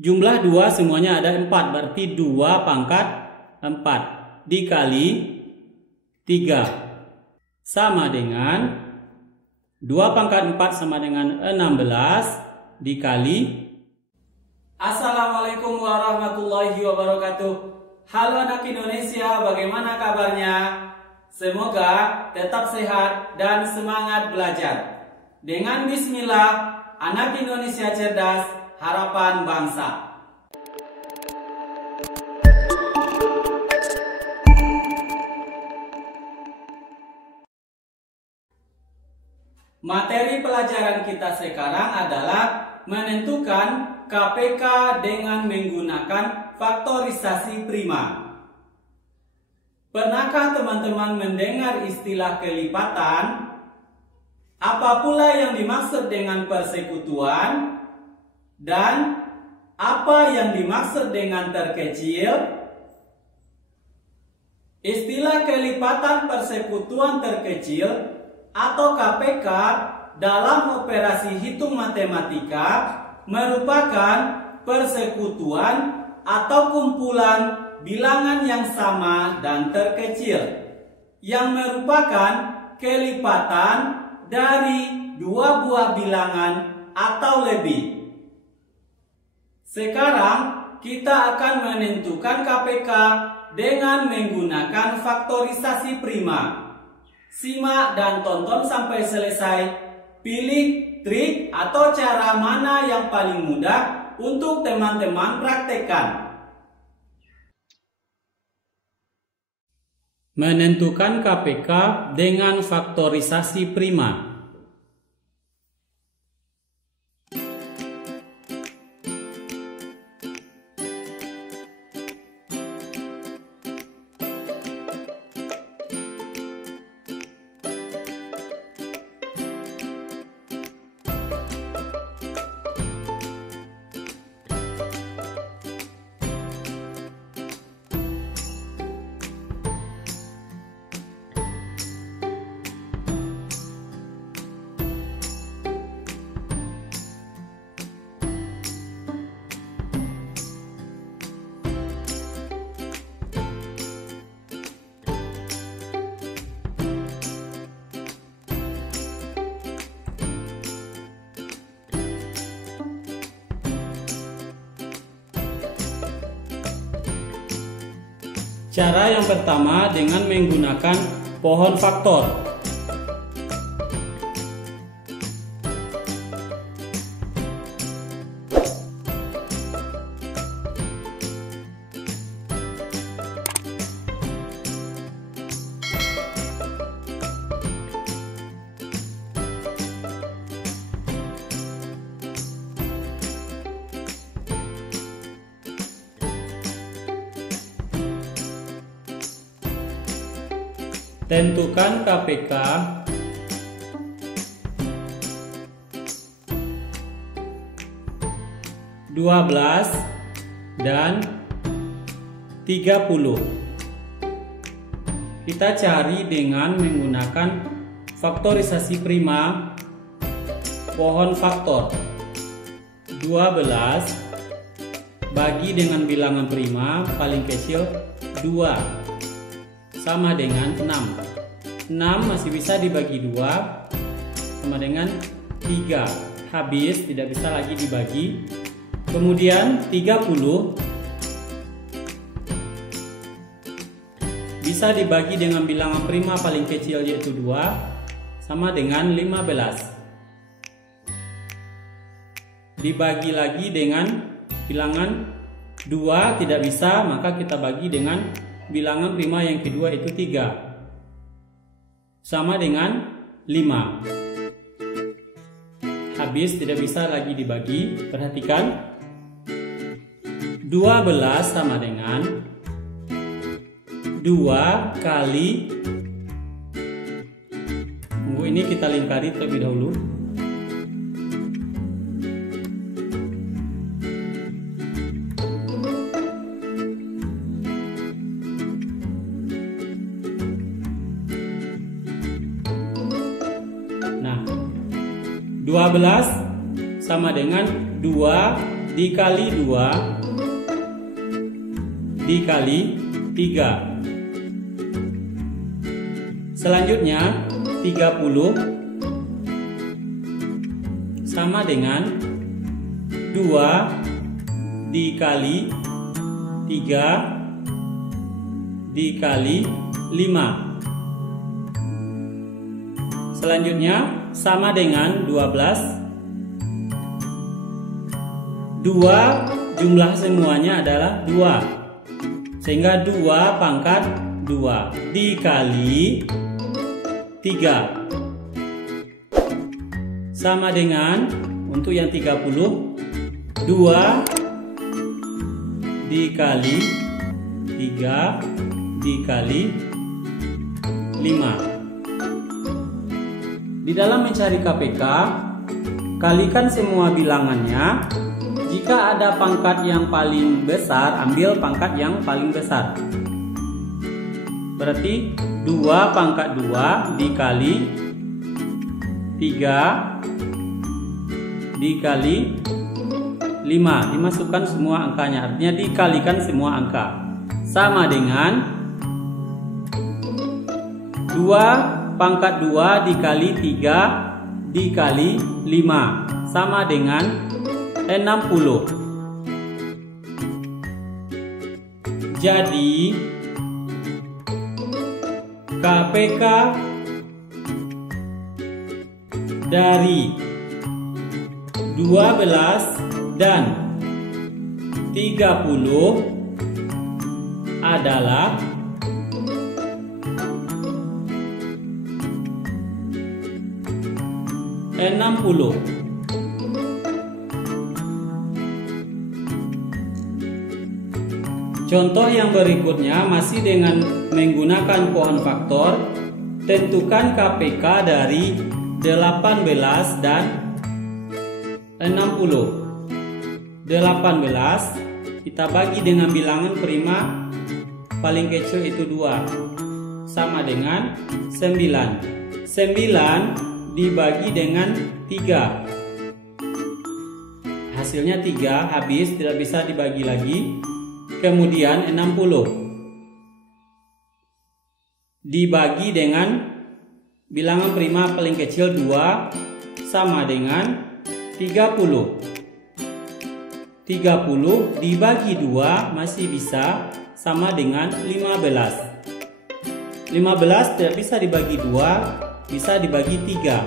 Jumlah 2 semuanya ada 4, berarti 2 pangkat 4 dikali 3 sama dengan 2 pangkat 4 sama dengan 16 dikali. Assalamualaikum warahmatullahi wabarakatuh. Halo anak Indonesia, bagaimana kabarnya? Semoga tetap sehat dan semangat belajar. Dengan bismillah, anak Indonesia cerdas, harapan bangsa. Materi pelajaran kita sekarang adalah menentukan KPK dengan menggunakan faktorisasi prima. Pernahkah teman-teman mendengar istilah kelipatan? Apa pula yang dimaksud dengan persekutuan? Dan apa yang dimaksud dengan terkecil? Istilah kelipatan persekutuan terkecil atau KPK dalam operasi hitung matematika merupakan persekutuan atau kumpulan bilangan yang sama dan terkecil yang merupakan kelipatan dari dua buah bilangan atau lebih. Sekarang kita akan menentukan KPK dengan menggunakan faktorisasi prima. Simak dan tonton sampai selesai. Pilih trik atau cara mana yang paling mudah untuk teman-teman praktekkan. Menentukan KPK dengan faktorisasi prima. Cara yang pertama dengan menggunakan pohon faktor. Tentukan KPK (12) dan 30. Kita cari dengan menggunakan faktorisasi prima pohon faktor. 12 bagi dengan bilangan prima paling kecil 2 sama dengan 6. 6 masih bisa dibagi 2 sama dengan 3. Habis, tidak bisa lagi dibagi. Kemudian 30 bisa dibagi dengan bilangan prima paling kecil yaitu 2 sama dengan 15. Dibagi lagi dengan bilangan 2 tidak bisa, maka kita bagi dengan bilangan prima yang kedua itu 3 sama dengan 5. Habis, tidak bisa lagi dibagi. Perhatikan, 12 sama dengan 2 kali, ini kita lingkari terlebih dahulu. Nah, 12 sama dengan 2 dikali 2 dikali 3. Selanjutnya 30 sama dengan 2 dikali 3 dikali 5. Selanjutnya sama dengan 12. 2 jumlah semuanya adalah 2. Sehingga 2 pangkat 2 dikali 3 sama dengan, untuk yang 30, 2 dikali 3 dikali 5. Di dalam mencari KPK, kalikan semua bilangannya. Jika ada pangkat yang paling besar, ambil pangkat yang paling besar. Berarti 2 pangkat 2 dikali 3 dikali 5. Dimasukkan semua angkanya, artinya dikalikan semua angka. Sama dengan 2 pangkat 2 dikali 3 dikali 5. Sama dengan 60. Jadi KPK dari 12 dan 30 adalah 60. Contoh yang berikutnya masih dengan menggunakan pohon faktor. Tentukan KPK dari 18 dan 60. 18 kita bagi dengan bilangan prima paling kecil itu 2, sama dengan 9. 9 dibagi dengan 3, hasilnya 3, habis, tidak bisa dibagi lagi. Kemudian 60 dibagi dengan bilangan prima paling kecil 2, sama dengan 30. 30 dibagi 2 masih bisa, sama dengan 15. 15 tidak bisa dibagi 2, bisa dibagi 3,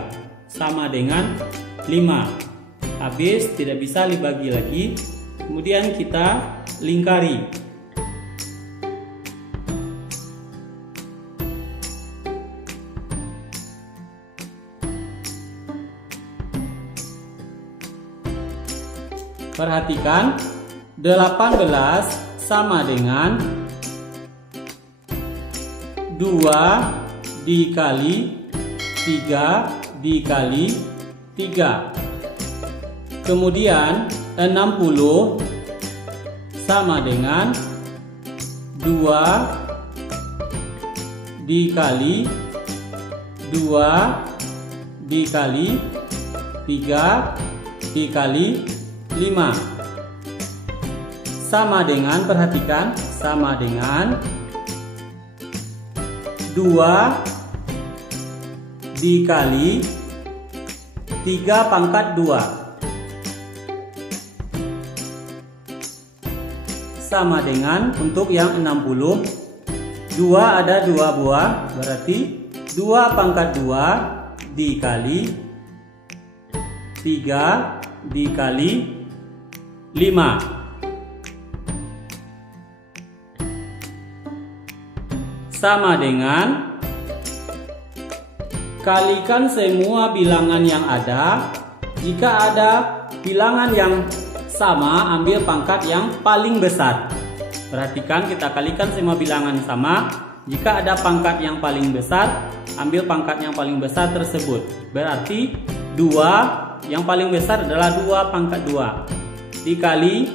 sama dengan 5. Habis, tidak bisa dibagi lagi. Kemudian kita lingkari. Perhatikan, 18 sama dengan 2 dikali 3 dikali 3. Kemudian 60 sama dengan 2 dikali 2 dikali 3 dikali 5. Sama dengan, perhatikan, sama dengan 2 dikali 3 pangkat 2. Sama dengan untuk yang 60, 2 ada 2 buah, berarti 2 pangkat 2 dikali 3 dikali 5. Sama dengan, kalikan semua bilangan yang ada. Jika ada bilangan yang sama, ambil pangkat yang paling besar. Perhatikan, kita kalikan semua bilangan sama. Jika ada pangkat yang paling besar, ambil pangkat yang paling besar tersebut. Berarti 2 yang paling besar adalah 2 pangkat 2 dikali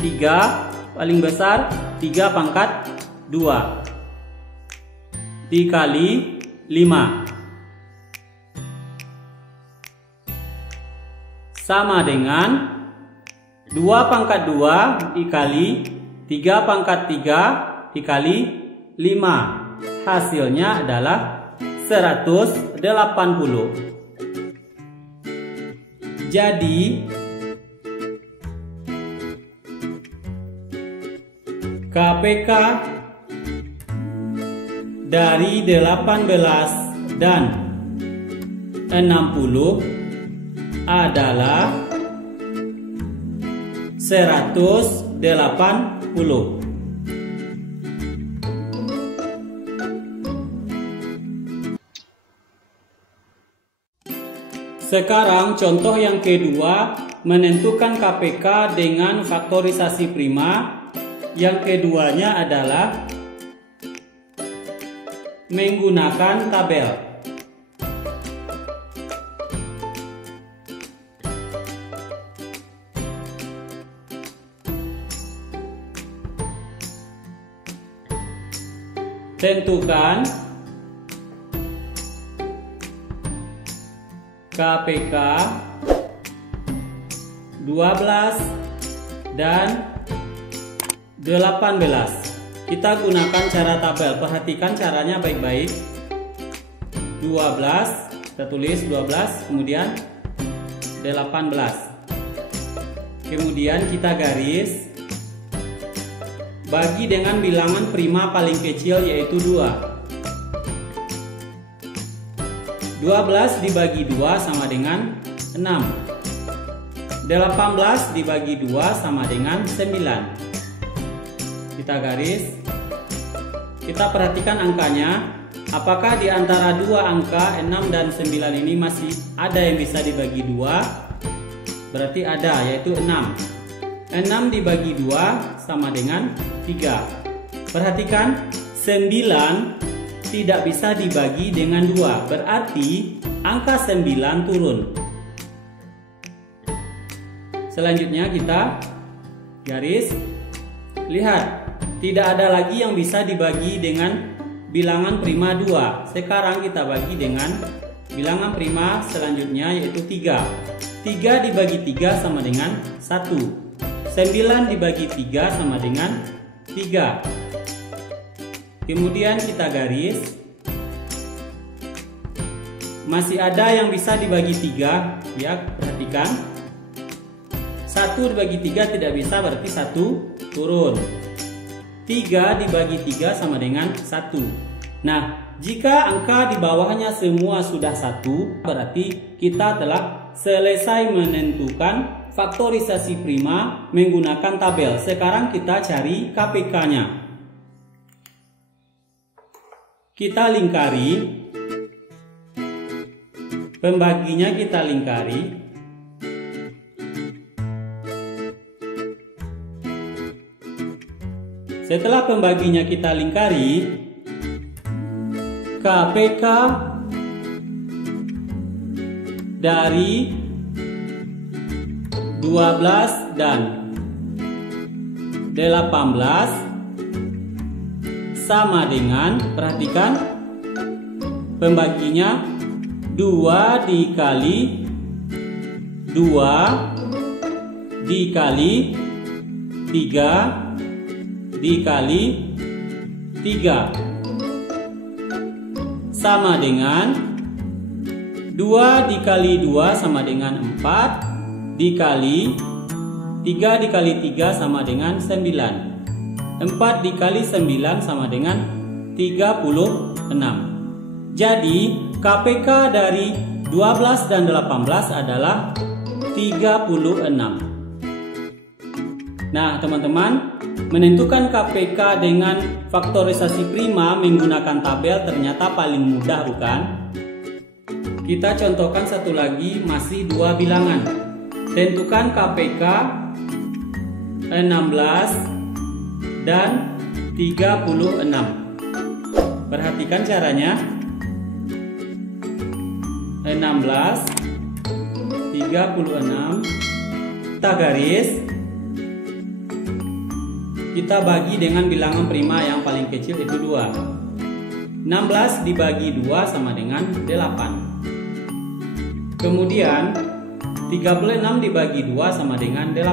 3 paling besar 3 pangkat 2 dikali 5 sama dengan 2 pangkat 2 dikali 3 pangkat 3 dikali 5. Hasilnya adalah 180. Jadi KPK dari 18 dan 60 adalah 180. Sekarang contoh yang kedua, menentukan KPK dengan faktorisasi prima. Yang keduanya adalah menggunakan tabel. Tentukan KPK 12 dan 18. Kita gunakan cara tabel. Perhatikan caranya baik-baik. 12, kita tulis 12, kemudian 18. Kemudian kita garis bagi dengan bilangan prima paling kecil, yaitu 2. 12 dibagi 2 sama dengan 6. 18 dibagi 2 sama dengan 9. Kita garis. Kita perhatikan angkanya. Apakah di antara dua angka 6 dan 9 ini masih ada yang bisa dibagi 2? Berarti ada, yaitu 6. 6 dibagi 2 sama dengan 3. Perhatikan, 9 tidak bisa dibagi dengan 2, berarti angka 9 turun. Selanjutnya kita garis. Lihat, tidak ada lagi yang bisa dibagi dengan bilangan prima 2. Sekarang kita bagi dengan bilangan prima selanjutnya, yaitu 3. 3 dibagi 3 sama dengan 1. 9 dibagi 3 sama dengan 3. Kemudian kita garis. Masih ada yang bisa dibagi 3, ya, perhatikan. 1 dibagi 3 tidak bisa, berarti 1 turun. 3 dibagi 3 sama dengan 1. Nah, jika angka di bawahnya semua sudah 1, berarti kita telah selesai menentukan faktorisasi prima menggunakan tabel. Sekarang kita cari KPK-nya. Kita lingkari, pembaginya kita lingkari. Setelah pembaginya kita lingkari, KPK dari 12 dan 18 sama dengan, perhatikan, pembaginya 2 dikali 2 dikali 3 dikali 3 sama dengan 2 dikali 2 sama dengan 4 dikali 3 dikali 3 sama dengan 9. 4 dikali 9 sama dengan 36. Jadi KPK dari 12 dan 18 adalah 36. Nah, teman-teman, menentukan KPK dengan faktorisasi prima menggunakan tabel ternyata paling mudah, bukan? Kita contohkan satu lagi, masih dua bilangan. Tentukan KPK 16 dan 36. Perhatikan caranya. 16, 36. Kita garis. Kita bagi dengan bilangan prima yang paling kecil, itu 2. 16 dibagi 2 sama dengan 8. Kemudian 36 dibagi 2 sama dengan 18.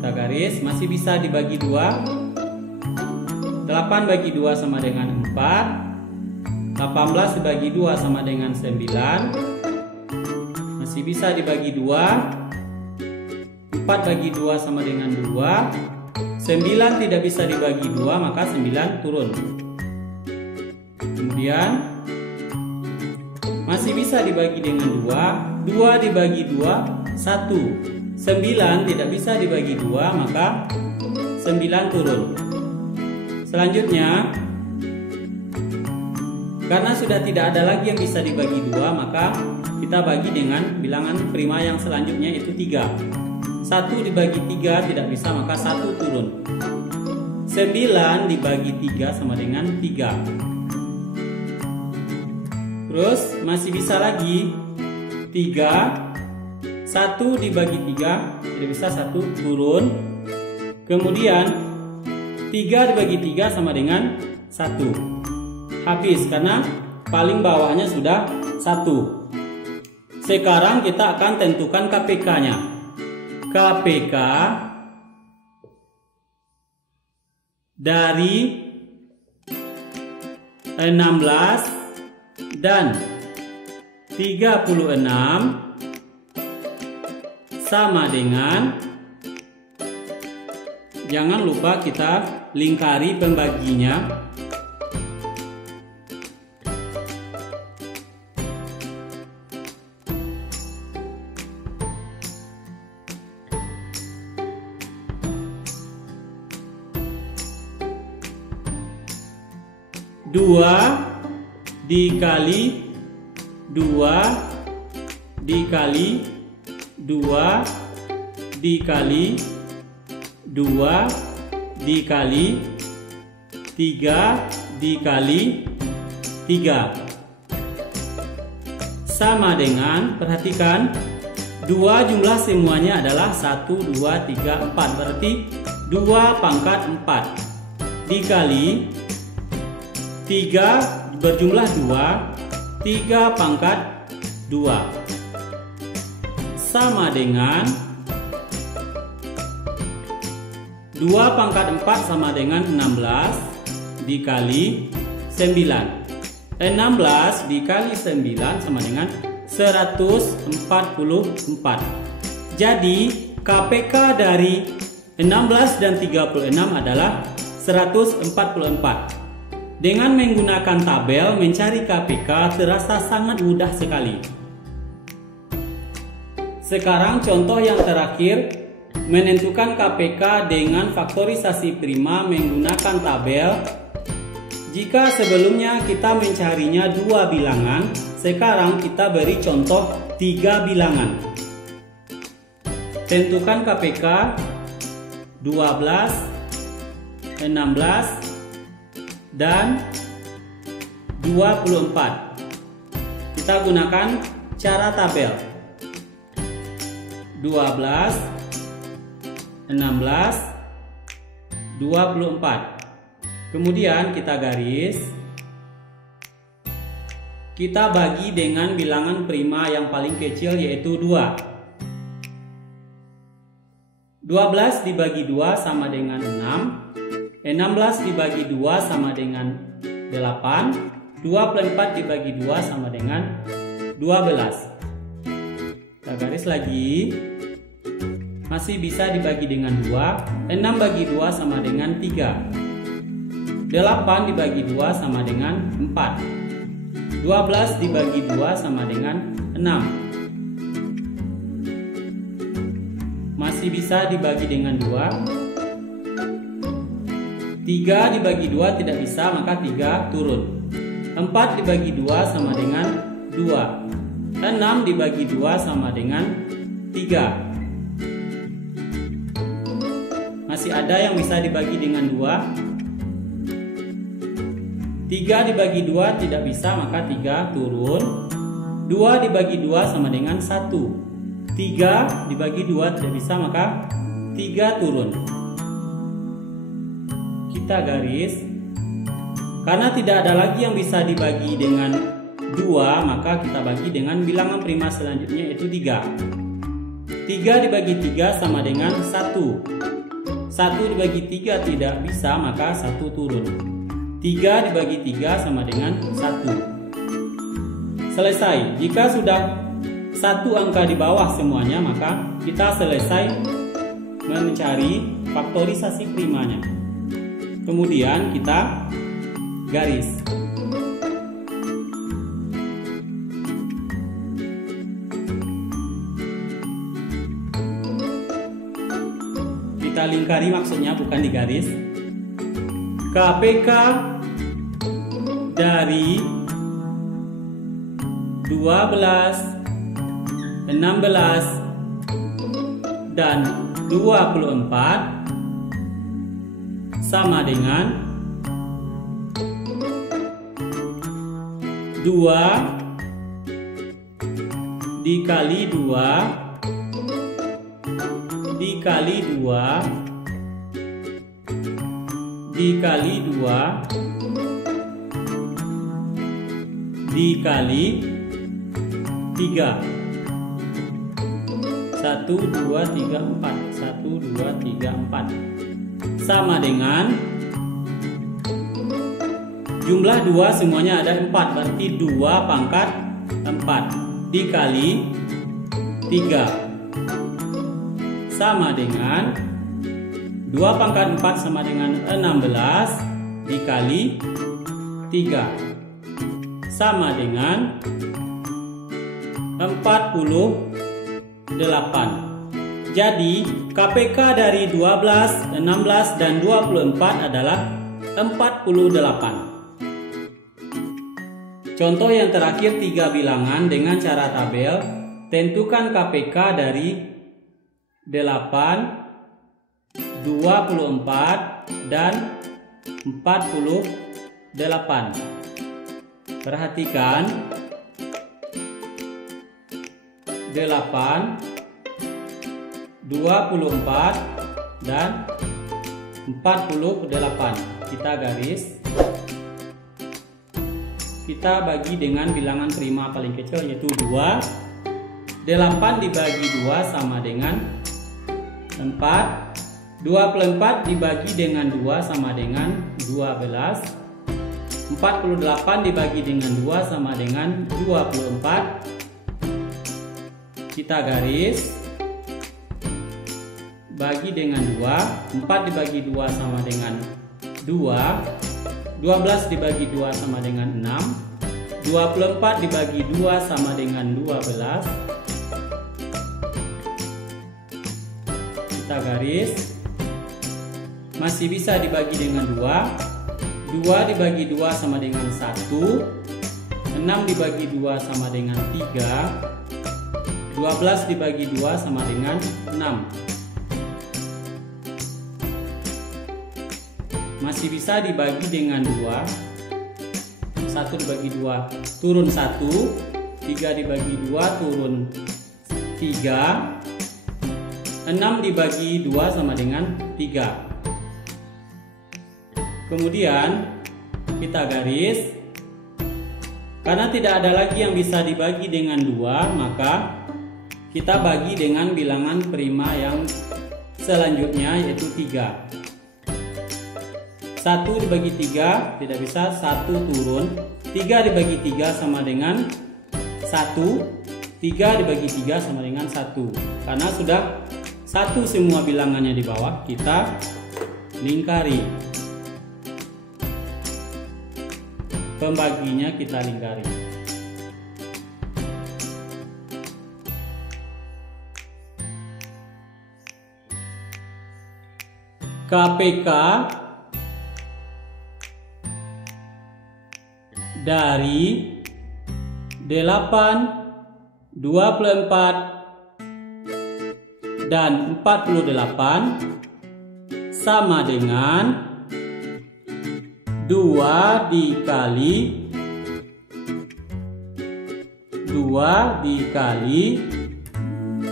Kita garis, masih bisa dibagi 2. 8 bagi 2 sama dengan 4. 18 dibagi 2 sama dengan 9. Masih bisa dibagi 2. 4 bagi 2 sama dengan 2. 9 tidak bisa dibagi 2, maka 9 turun. Kemudian masih bisa dibagi dengan 2. 2 dibagi 2, 1. 9 tidak bisa dibagi 2, maka 9 turun. Selanjutnya, karena sudah tidak ada lagi yang bisa dibagi 2, maka kita bagi dengan bilangan prima yang selanjutnya, itu 3. 1 dibagi 3 tidak bisa, maka 1 turun. 9 dibagi 3 sama dengan 3. Terus masih bisa lagi 3. 1 dibagi 3 tidak bisa, 1 turun. Kemudian 3 dibagi 3 sama dengan 1. Habis karena paling bawahnya sudah 1. Sekarang kita akan tentukan KPK-nya. KPK dari 16 dan 36 sama dengan, jangan lupa kita lingkari pembaginya. Dua dikali 2 dikali 2 dikali 2 dikali 3 dikali 3 sama dengan, perhatikan, 2 jumlah semuanya adalah 1, 2, 3, 4. Berarti 2 pangkat 4 dikali 3 berjumlah 2, 3 pangkat 2 sama dengan 2 pangkat 4 sama dengan 16 dikali 9. 16 dikali 9 sama dengan 144. Jadi KPK dari 16 dan 36 adalah 144. Dengan menggunakan tabel mencari KPK terasa sangat mudah sekali. Sekarang contoh yang terakhir, menentukan KPK dengan faktorisasi prima menggunakan tabel. Jika sebelumnya kita mencarinya 2 bilangan, sekarang kita beri contoh 3 bilangan. Tentukan KPK 12, 16, dan 24. Kita gunakan cara tabel. 12, 16, 24. Kemudian kita garis. Kita bagi dengan bilangan prima yang paling kecil, yaitu 2. 12 dibagi 2 sama dengan 6. 16 dibagi 2 sama dengan 8. 24 dibagi 2 sama dengan 12. Kita garis lagi. Masih bisa dibagi dengan 2. 6 bagi 2 sama dengan 3. 8 dibagi 2 sama dengan 4. 12 dibagi 2 sama dengan 6. Masih bisa dibagi dengan 2. 3 dibagi 2 tidak bisa, maka 3 turun. 4 dibagi 2 sama dengan 2. 6 dibagi 2 sama dengan 3. Masih ada yang bisa dibagi dengan 2. 3 dibagi 2 tidak bisa, maka 3 turun. 2 dibagi 2 sama dengan 1. 3 dibagi 2 tidak bisa, maka 3 turun. Kita garis. Karena tidak ada lagi yang bisa dibagi dengan 2 2, maka kita bagi dengan bilangan prima selanjutnya yaitu 3. 3 dibagi 3 sama dengan 1. 1 dibagi 3 tidak bisa, maka 1 turun. 3 dibagi 3 sama dengan 1. Selesai. Jika sudah 1 angka di bawah semuanya, maka kita selesai mencari faktorisasi primanya. Kemudian kita garis. Kita lingkari, maksudnya bukan digaris. KPK dari 12, 16, dan 24 sama dengan 2 dikali 2 dikali 2 dikali 2 dikali 3. 1, 2, 3, 4. 1, 2, 3, 4 sama dengan jumlah 2 semuanya ada 4, berarti 2 pangkat 4 dikali 3 sama dengan 2 pangkat 4 sama dengan 16 dikali 3 sama dengan 48. Jadi KPK dari 12, 16, dan 24 adalah 48. Contoh yang terakhir 3 bilangan dengan cara tabel. Tentukan KPK dari 8, 24, dan 48. Perhatikan 8, 24, dan 48. Kita garis. Kita bagi dengan bilangan prima paling kecil yaitu 2. 8 dibagi 2 sama dengan 4. 24 dibagi dengan 2 sama dengan 12. 48 dibagi dengan 2 sama dengan 24. Kita garis. Bagi dengan 2, 4 dibagi 2 sama dengan 2, 12 dibagi 2 sama dengan 6, 24 dibagi 2 sama dengan 12. Kita garis. Masih bisa dibagi dengan 2, 2 dibagi 2 sama dengan 1, 6 dibagi 2 sama dengan 3, 12 dibagi 2 sama dengan 6. Masih bisa dibagi dengan 2. 1 dibagi 2 turun 1, 3 dibagi 2 turun 3, 6 dibagi 2 sama dengan 3. Kemudian kita garis. Karena tidak ada lagi yang bisa dibagi dengan 2, maka kita bagi dengan bilangan prima yang selanjutnya yaitu 3. 1 dibagi 3 tidak bisa, 1 turun. 3 dibagi 3 sama dengan 1. 3 dibagi 3 sama dengan 1. Karena sudah 1 semua bilangannya di bawah, kita lingkari. Pembaginya kita lingkari. KPK dari 8, 24, dan 48 sama dengan 2 dikali 2 dikali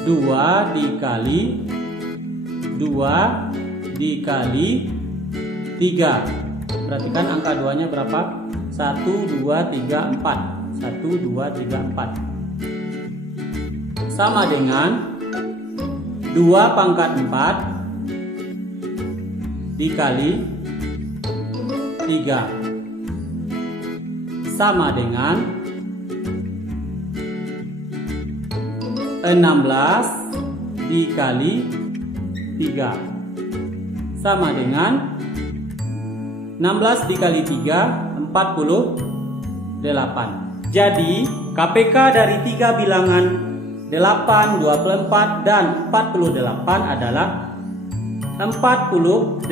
2 dikali 2 dikali 3. Perhatikan angka 2-nya berapa? 1, 2, 3, 4. 1, 2, 3, 4. Sama dengan 2 pangkat 4 dikali 3. Sama dengan 16 dikali 3. Sama dengan 16 dikali 3, 48. Jadi KPK dari 3 bilangan 8, 24, dan 48 adalah 48.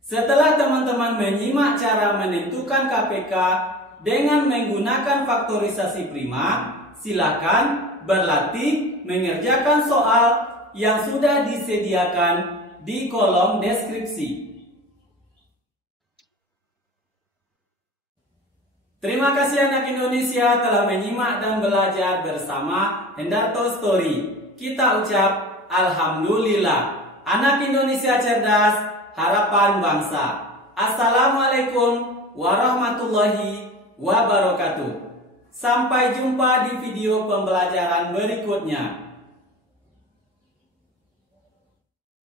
Setelah teman-teman menyimak cara menentukan KPK dengan menggunakan faktorisasi prima, silakan berlatih mengerjakan soal yang sudah disediakan di kolom deskripsi. Terima kasih anak Indonesia telah menyimak dan belajar bersama Hendarto Story. Kita ucap Alhamdulillah. Anak Indonesia cerdas, harapan bangsa. Assalamualaikum warahmatullahi wabarakatuh. Sampai jumpa di video pembelajaran berikutnya.